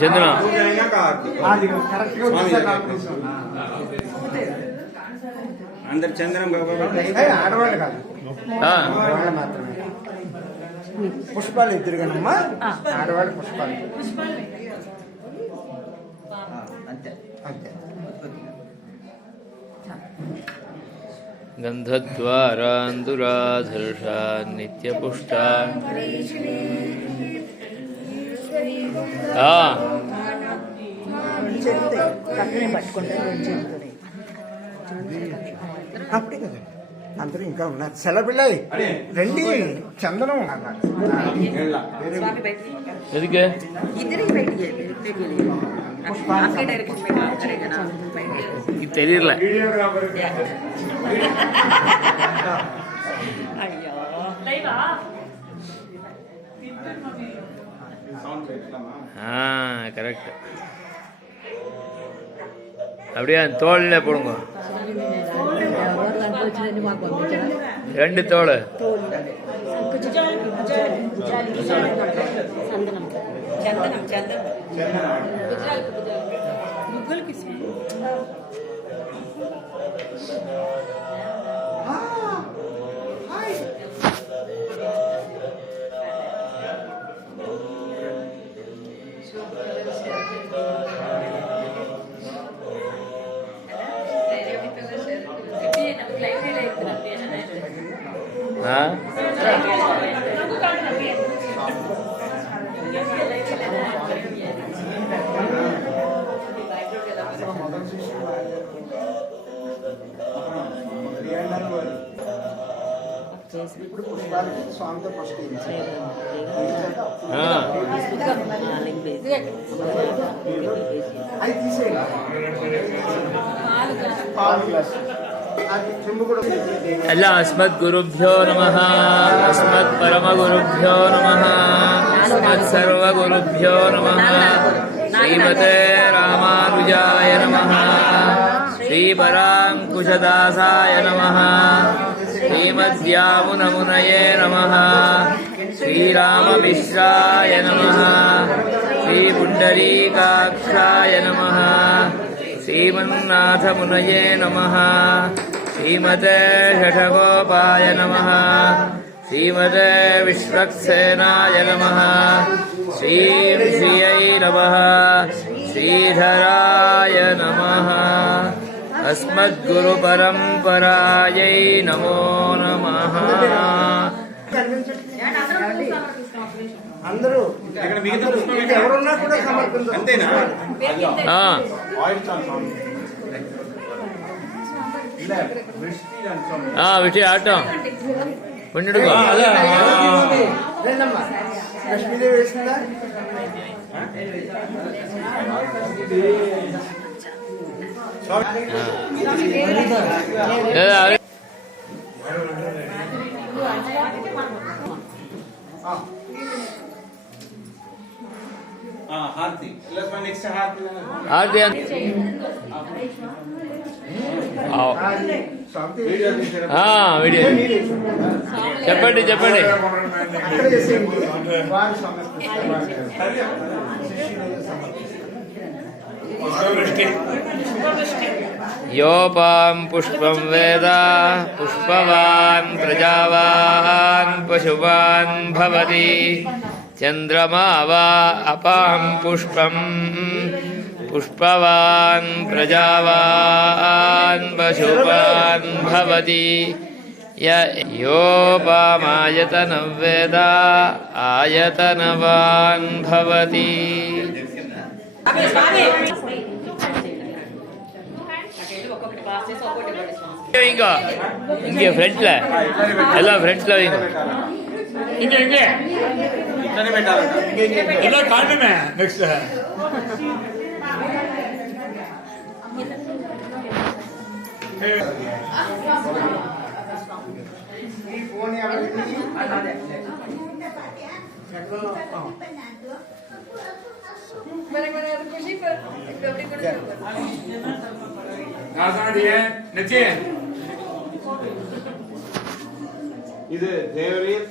చంద్ర అందరు చంద్రం ఆడవాళ్ళు కాదు మాత్రమే. పుష్పాలు ఇద్దరు కనమ్మా ఆడవాళ్ళు పుష్పాలు అంతే అంతే. గంధద్వారాందురాధర్షా నిత్యపుష్టా అప్పుడే కదా అందరూ ఇంకా ఉన్నారు. సెలబిళ్ళాయి రండి చందనం ఎదిగే తెలియలే. கரெக்ட். அப்படியே தோல்ல போடுங்க. 2 தோல். ఇప్పుడు పుష్పాలకి స్వామితో ఫస్ట్ అది తీసేయండి. అల్లా అస్మద్ గురుభ్యో నమః, అస్మద్ పరమ గురుభ్యో నమః, అస్మద్ సర్వ గురుభ్యో నమః. శ్రీమతే రామానుజాయ నమః, శ్రీపరాంకుశదాసాయ నమః, శ్రీమద్యామునమునయే నమః, శ్రీరామమిశ్రాయ నమః, శ్రీపుండరీకాక్షాయ నమః, శ్రీమన్నాథమునయే నమః, శ్రీమతే షఠగోపాయ నమః, శ్రీమతే విశ్వక్సేనాయ నమః, శ్రీయై నమః, శ్రీధరాయ నమః. అస్మద్గురుపరంపరాయై నమో నమః. అందరూ ఎవరున్నా కూడా అంతేనా? విటి ఆటం ఉండుగా లక్ష్మీదేవి వేసిందా? హారతి వీడియో చెప్పండి చెప్పండి. యోపాం పుష్పం వేద పుష్పవాన్ ప్రజావాన్ పశువాన్ భవతి. చంద్రమా వా అపాం పుష్పం పుష్పవాన్ ప్రజావాన్ పశువాన్ భవతి. యోపామాయతనం వేద ఆయతనవాన్ భవతి. ఇంకా ఇంకే ఫ్రంట్ల ఎలా ఫ్రంట్లో ఇంకా ಎಲ್ಲ ಕಾಣುಮೆ ನೆಕ್ಸ್ಟ್ இது தேவரீர்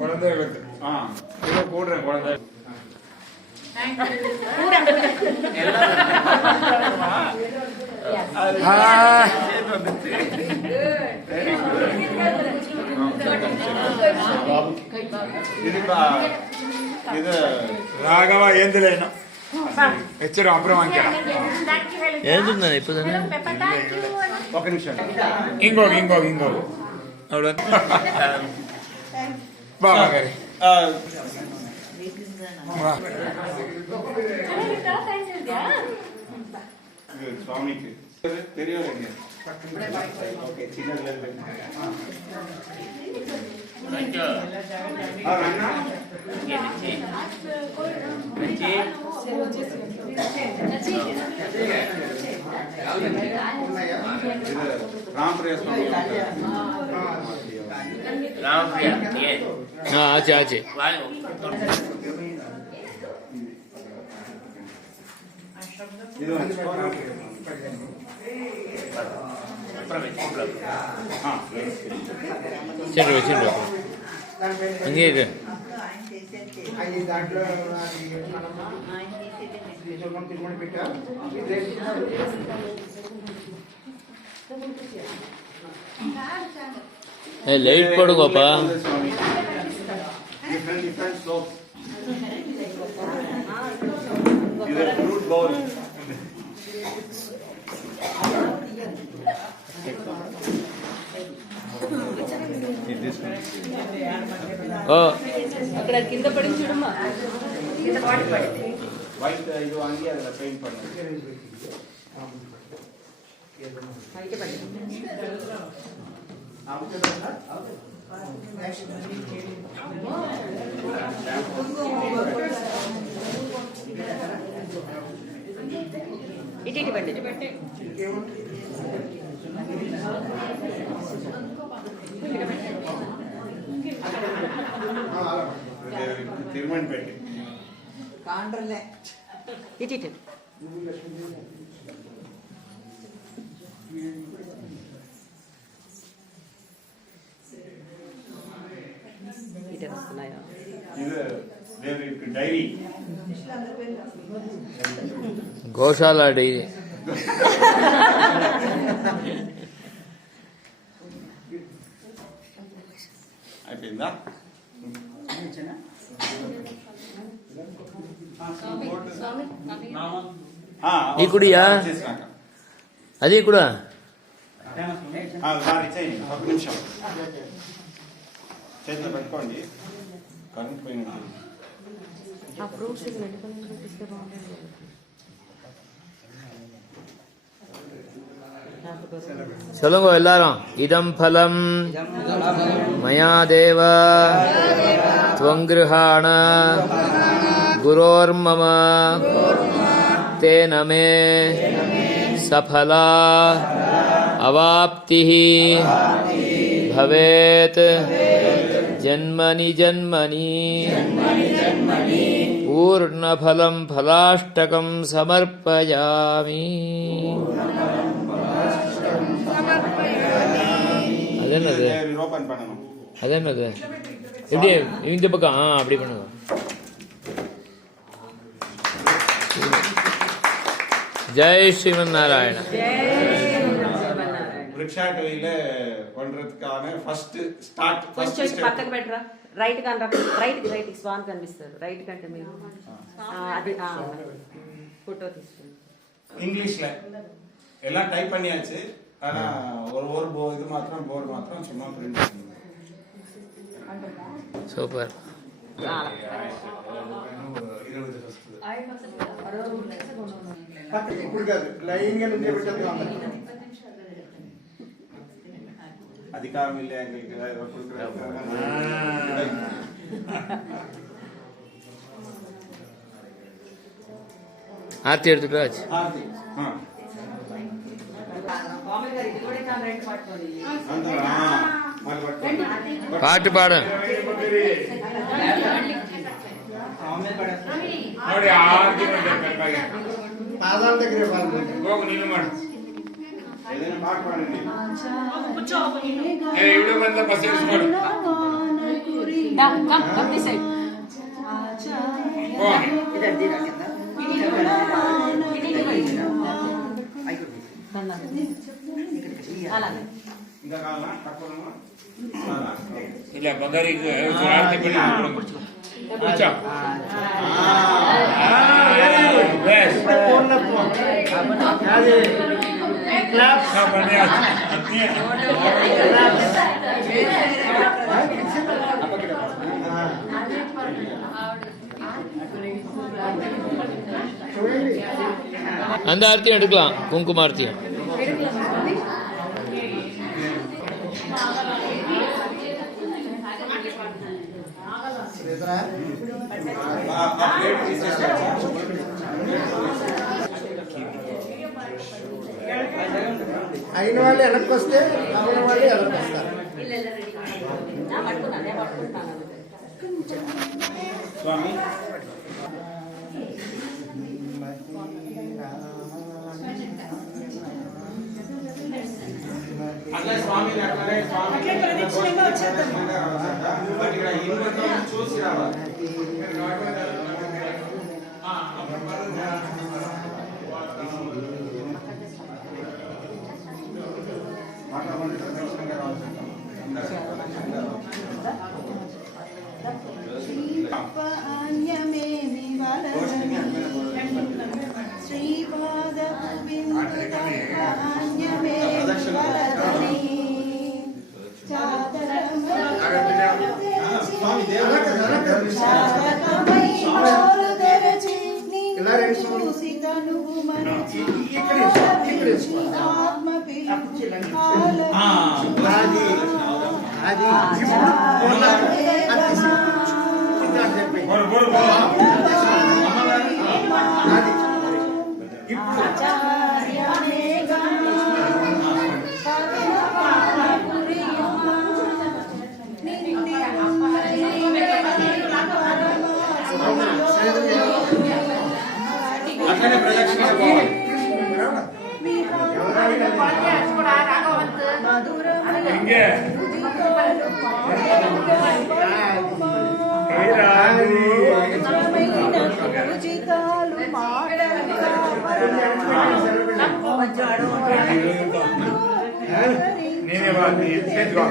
குழந்தைகளுக்கு ಕೂಡ್ರೆ ಕೊಡದ ఇది రాఘవ ఏందిలేను హెచ్చరం అப்புறம் అంకె ఏంటున్నాను ఇప్పుడు ఒక నిమిషం ఇంకొక అవును బాగా గారి இது சுவாமிக்கு பெரியவர் ஓகே சின்ன రామప్రియ స్వామి ఆచే ఆచే ఇది చెండు చెండు అంగే అది దాంట్లో తిరుమల పెట్టా లైట్ పడుకోపా different slopes. ఇది ఫ్రూట్ బౌల్ అక్కడ కింద పడి చూడమ్మా కింద బాడీ పడి వైట్ ఇది వాంగి అదల పెయింట్ பண்ணு వైట్ పడి ఇటు బండి తిరుమని పెట్టి ఇటు ఇటు వస్తున్నాయా ఇది దేవుడి డైరీ గోశాల డైరీ అయిపోయిందా ఈ కుడియా అది కూడా సారీ చేయండి ఒక నిమిషం చేతిలో పెట్టుకోండి కరెంట్ పోయిన ఆ ఫ్రూట్స్ నెట్టుకుంటే బాగుంటుంది சொல்லுங்க எல்லாரும் இதம் ஃபலம் மயா தேவ त्वङ्गृहाण गुरोर्मम तेन मे सफला अवाप्तिः भवेत् जन्मनि जन्मनि पूर्णफलं फलाष्टकं समर्पयामि அதென்னது ஓபன் பண்ணணும் அதென்னது எப்படி இந்த பக்கம் அப்படி பண்ணுங்க ஜெய் ஸ்ரீமன் நாராயண వృక్షాటవిలో పண்றதுக்கான ఫస్ట్ స్టార్ట్ ఫస్ట్ పక్కకు పెట్టరా రైట్ రైట్ స్వాన్ కనిపిస్తారు రైట్ కంటే మీరు అది ఫోటో తీసుకోండి ఇంగ్లీష్ல எல்லாம் டைப் பண்ணியாச்சு ஆனா ஒரு இது மாத்திரம் போர்டு மாத்திரம் சும்மா பிரிண்ட் பண்ணுங்க சூப்பர் 20 ఫస్ట్ ఇప్పుడు కాదు లైన్ గా నుండి పెట్టాలి అధికారం ఇల్లే ఎங்களுக்கு ஆர்த்தி எடுத்துட்டு ஆச்சு பாட்டு பாடு ನೋಡಿ ಆರ್ತಿ పాదాల దగ్గర ಹೋಗು ನೀನು ಮಾಡು ఏదైనా పాట పాడండి ಇವಳು ಬಂದ ಬಸ್ ಇಳಿಸ್ಕೊಡು Come this side. అలాగే ఇంకా కావాలా తక్కువ ಇಲ್ಲ ಬಂಗಾರಿಗೆ ಆರತಿ ಬನ್ನಿ ಕೂರ್ಚೋ அந்த ஆர்த்தியும் எடுக்கலாம் குங்குமார்த்தியும் అయిన వాళ్ళు వెనక్కి వస్తే అయిన వాళ్ళు వెనక్కి వస్తారు. స్వామి అట్లా స్వామి అట్లనే స్వామి బట్ ఇక్కడ ఇనుమతో చూసి రావాలి. అట్లనే ప్రదక్షిణ పోవాలి. ಹಿಂಗೆ ನೀನೇ ಬಾ ಸೇತ್ಕೋ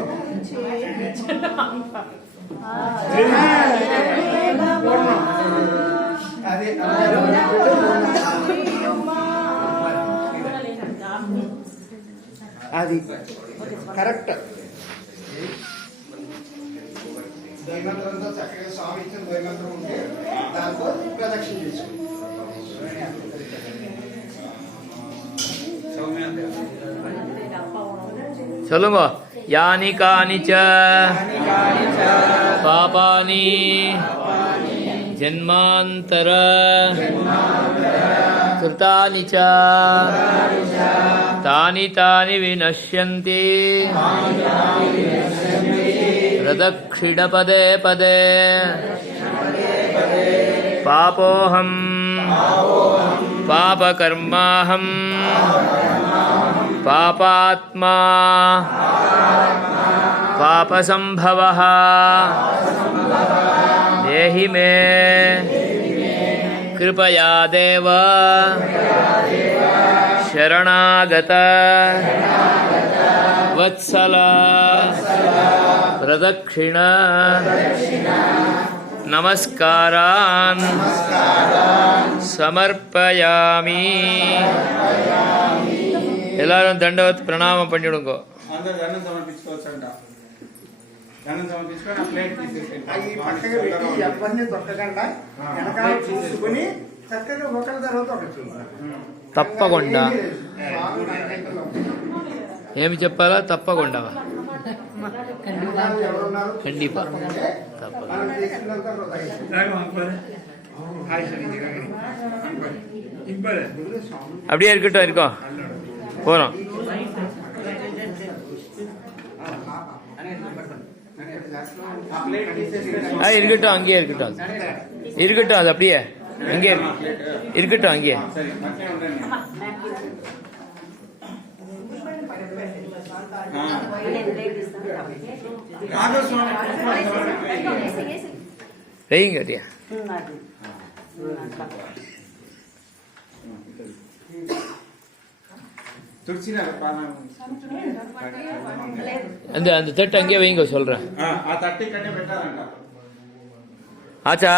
అది కరెక్ట్. దైవంతరంతో చక్కగా స్వామి ఇచ్చిన దైవంతరం ఉంటే దాంతో ప్రదక్షిణ చేసుకోండి. சொல்லுங்க யானி கானிச்ச பாபானி ஜன்மாந்தர கிருதானி ச தானி தானி வினஷ்யந்தி பிரதక్షిణ పదే పదే పాపోహం పాపకర్మాహం పాపాత్మా పాపసంభవః దేహి మే కృపయా దేవ శరణాగత వత్సల ప్రదక్షిణ నమస్కారాన్ సమర్పయామి. எல்லாரும் தண்டவத் பிரணாமம் பண்ணிவிடுங்கோ. అందరూ దండం సమర్పించుకోవచ్చు అంట. దండం సమర్పించుకొని ఆ ప్లేట్ తీసేసేయండి. అవి పక్కగా పెట్టి ఎవరిని దొక్కకుండా వెనకాల చూసుకుని చక్కగా ఒకరి తర్వాత ఒకటి తప్పకుండా ఏమి చెప్పాలా? తప్పకుండా ఖండిపా తప్పకుండా அப்படியே இருக்கட்டும் இருக்கோம் போகிறோம். இருக்கட்டும் அங்கேயே இருக்கட்டும் இருக்கட்டும் அது அப்படியே அங்கே இருக்கட்டும் அங்கேயே. வைங்க அப்படியே. துளசினா அந்த அந்த தட்டு அங்கேயே வைங்க சொல்றேன். ఆ తట్టి కట్టే పెట్టారంట. ஆச்சா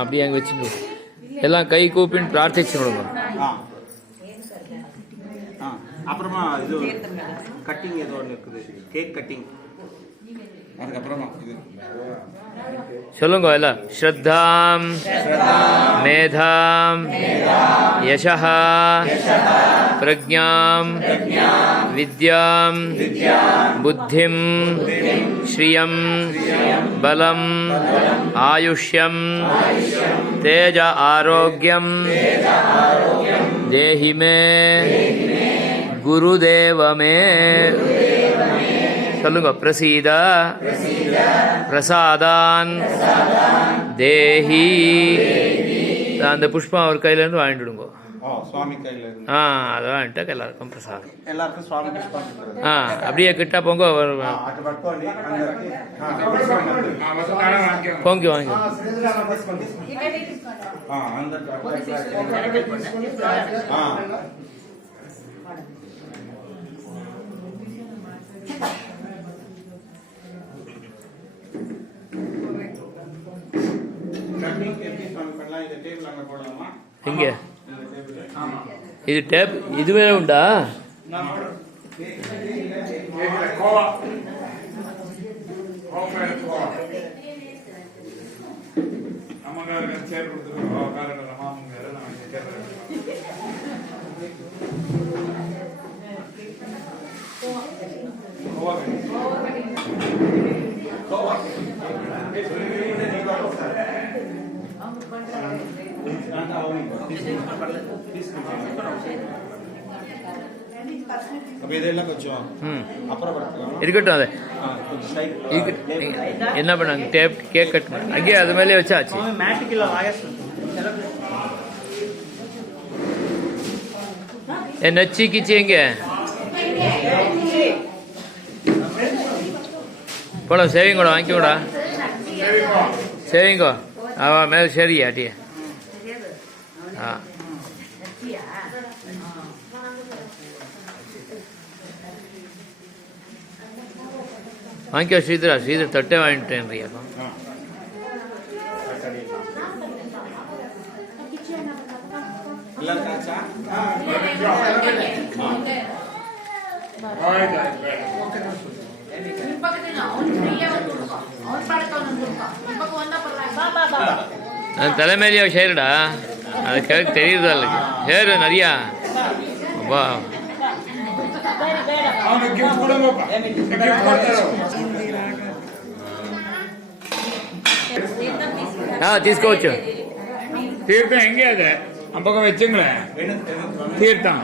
அப்படியே அங்கே வச்சுட்டு எல்லாம் கை கூப்பின்னு பிரார்த்திச்சு கொடுங்க. அப்புறமா இது கட்டிங் ஏதோ ஒன்று இருக்குது, கேக் கட்டிங். அதுக்கப்புறமா இது சொல்லுங்க எல்லாம். ஸ்ரத்தாம் மேதாம் யசஹ பிரஜாம் வித்யாம் புத்திம் ஸ்ரியம் பலம் ஆயுஷ்யம் தேஜ ஆரோக்கியம் தேஹி மே குருதேவ மே. சொல்லுங்க. பிரசீத பிரசாதான் தேஹி. அந்த புஷ்பம் அவர் கையிலேருந்து வாங்கிடுங்க. சுவாமி கையில் இருந்து அதை வாங்கிட்டா எல்லாருக்கும் பிரசாதம். எல்லாருக்கும் சுவாமி புஷ்பம். அப்படியே கிட்ட போங்க. అటు పట్టుకోండి అందరికి. போங்கி வாங்க. இங்க இது டேப் இதுவே உண்டா? అమ్మగారు చేరు కొడుతున్నారు இதெல்லாம் கொஞ்சம் அப்புறம் இருக்கட்டும். அதை என்ன பண்ணாங்க? டேப் கேக் கட் அங்கேயே அது மேலே வச்சாச்சு. நச்சி கிச்சி எங்க போட சேவிங்கோட வாங்கிக்கூடா. சேவிங்கோ அவ மேலே சரி ஆட்டிய. வாங்கிக்கோ ஸ்ரீதரா. ஸ்ரீதர் தட்டே வாங்கிட்டேன்றியா? தலைமையிலேயே சேருடா. அது கிழக்கு தெரியுறதா இல்லை சேரு நிறையா. அப்பா తీసుకోవచ్చు. తీర్థం ఎంగే అదే అంపకం వెచ్చంగులే తీర్థం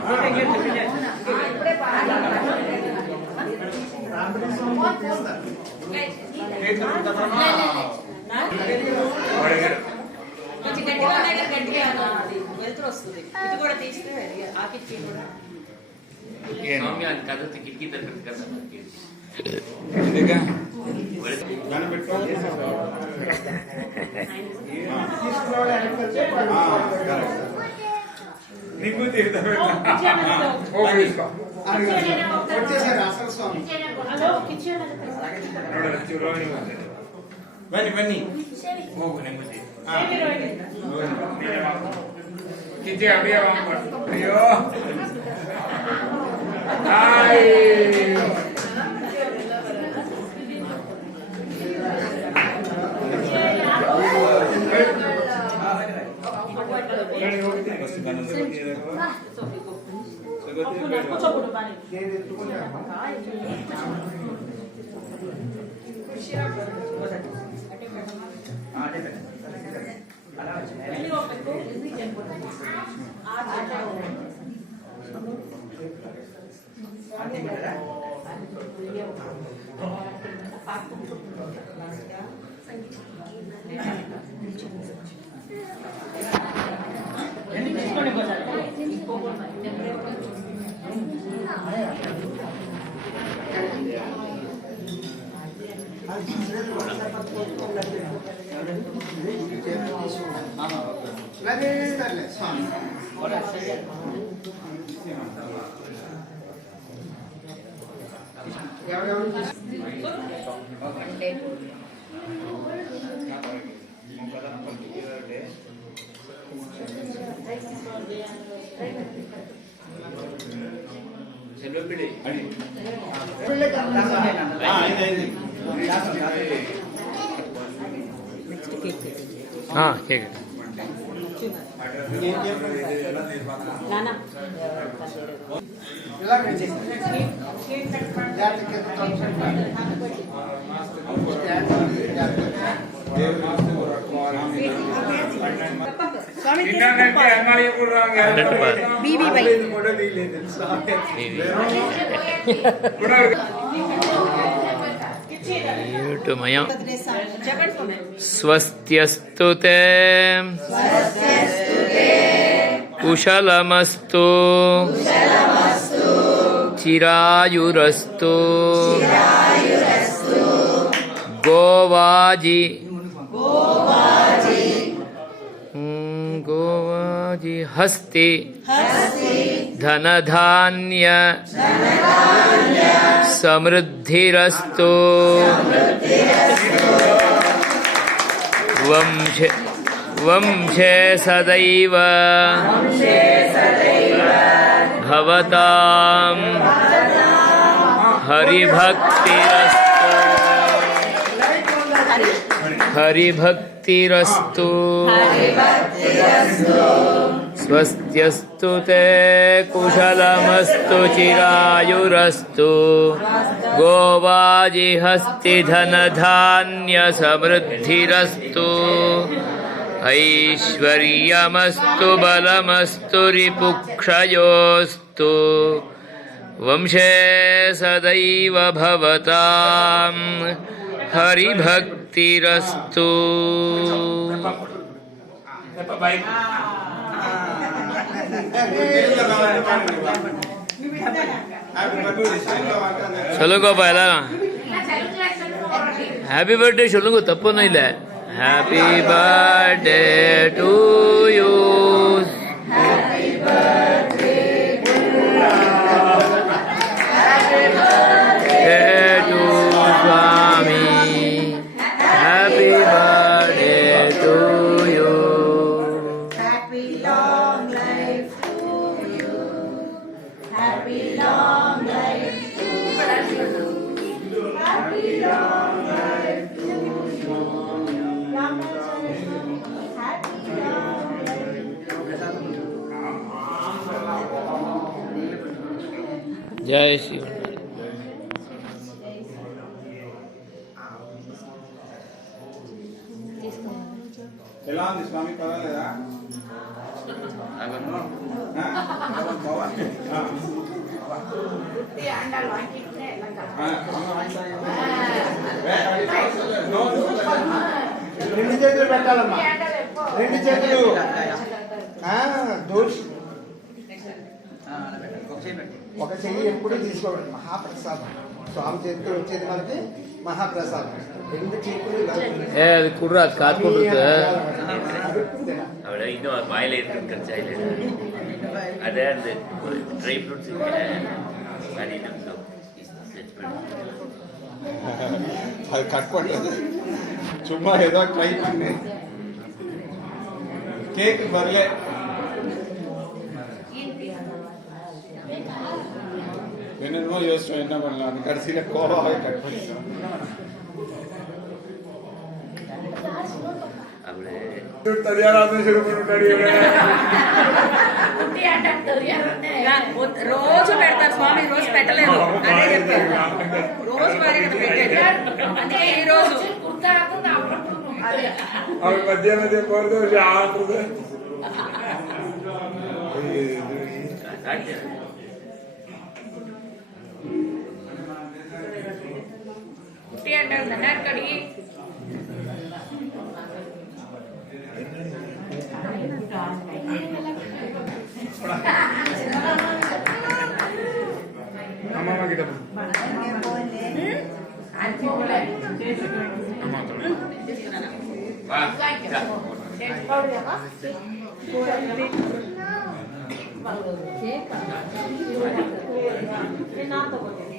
నీకు తీర్థం బన్నీ బన్నీ కించి అడియా అయ్యో ఇలాగే ఇస్తారులే స్వామి. ఎవరెవరు కేక్ నానా ఇలాగే జాగ్రత్త కింద నిన్ననంటే అమ్మాయి కూడా మయం స్వస్త్యస్తు తే కుశలమస్తు చిరాయురస్తు గోవాజి హస్తి ధనధాన్య సమృద్ధిరస్తు వంశే సదైవ భవతాం హరిభక్తిరస్తు స్వస్త్యస్తు తే కుశలమస్తు చిరాయురస్తు గోవాజిహస్తి ధనధాన్య సమృద్ధిరస్తు ఐశ్వర్యమస్తు బలమస్తు రిపుక్షయోస్తు వంశే సదైవ భవతాం హరిభక్తిరస్తు. சொல்லுங்க பாயலா ஹாப்பி பர்த்டே சொல்லுங்க தப்பு ஒன்றும் இல்லை happy birthday to you to Swami happy birthday to you Happy long life to you. Happy long life to you. Happy long life to you. Happy long life. జై శ్రీ ఎలా ఉంది స్వామి పర్వాలేదా రెండు చేతులు పెట్టాలమ్మా, రెండు చేతులు దోష్ ఒక చెయ్యి ఎప్పుడు తీసుకోవడం మహాప్రసాదం. స్వామి చేతితో వచ్చేది మనకి మహాప్రసాదం. రెండు చేతులు ஏ அது குடுறா அது காத்து கொண்டு அவளை இன்னும் அது வாயில இருக்கு சைல அது அந்த ட்ரை ஃப்ரூட்ஸ் அது இன்னும் அது கட் பண்ணது சும்மா ஏதோ ட்ரை பண்ணு. கேக் வரல என்னென்னமோ யோசிச்சோம் என்ன பண்ணலாம் கடைசியில கோவாவே கட் பண்ணிட்டோம். அவளை తయారు शुरू రోజు పెడతారు స్వామి, రోజు పెట్టలేదు అదే చెప్పారు. రోజు వారి పెట్టేది, అందుకే ఈ రోజు ಅವ್ರ ಮಧ್ಯಾಹ್ನದ ಬರ್ದು ಆಗ್ತದೆ పుట్టి అంటారు అక్కడి అమ్మమ్మ గిట్ట வா இதா. ನಾನು ತಗೋತೀನಿ